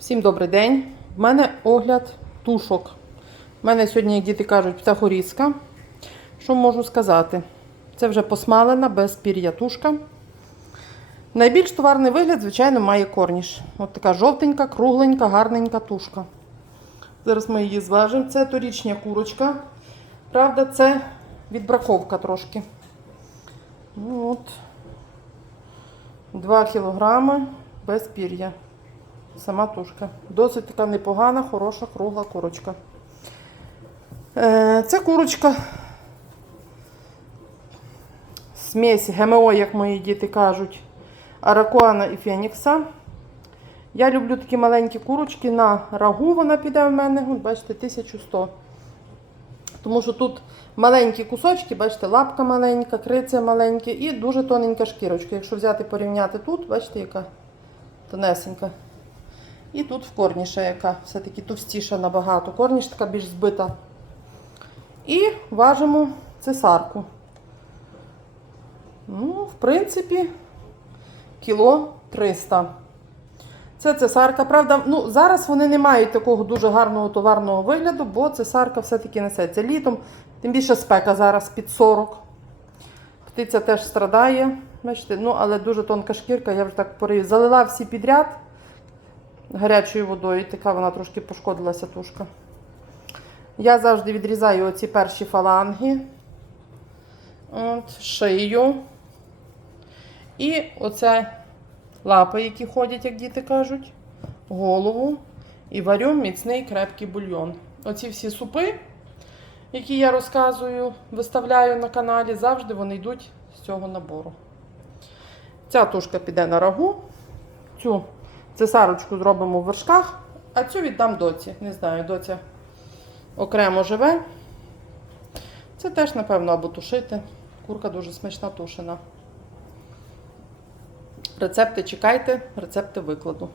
Всім добрий день. У мене огляд тушок. У мене сьогодні, як діти кажуть, птахорізка. Що можу сказати? Це вже посмалена, без пір'я тушка. Найбільш товарний вигляд, звичайно, має корніш. От така жовтенька, кругленька, гарненька тушка. Зараз ми її зважимо. Це торічня курочка. Правда, це відбраковка трошки. Ну, от. 2 кілограми без пір'я. Сама тушка. Досить така непогана, хороша, кругла курочка. Це курочка. Смесь ГМО, як мої діти кажуть, аракуана і фенікса. Я люблю такі маленькі курочки на рагу. Вона піде в мене, от бачите, 1100. Тому що тут маленькі кусочки, бачите, лапка маленька, криця маленьке і дуже тоненька шкірочка. Якщо взяти порівняти тут, бачите, яка тонесенька. І тут в корніша, яка все-таки товстіша набагато. Корніш така більш збита. І важимо цесарку. Ну, в принципі, кіло 300. Це цесарка. Правда, ну, зараз вони не мають такого дуже гарного товарного вигляду, бо цесарка все-таки несеться літом. Тим більше спека зараз під 40. Птиця теж страдає. Бачите, ну, але дуже тонка шкірка, я вже так порив. Залила всі підряд гарячою водою, така вона трошки пошкодилася тушка. Я завжди відрізаю оці перші фаланги, От, шию. І оце лапи, які ходять, як діти кажуть, голову. І варю міцний крепкий бульйон. Оці всі супи, які я розказую, виставляю на каналі, завжди вони йдуть з цього набору. Ця тушка піде на рагу. Цю цесарочку зробимо в вершках, а цю віддам доці. Не знаю, доця окремо живе. Це теж, напевно, або тушити. Курка дуже смачна тушена. Рецепти чекайте, рецепти викладу.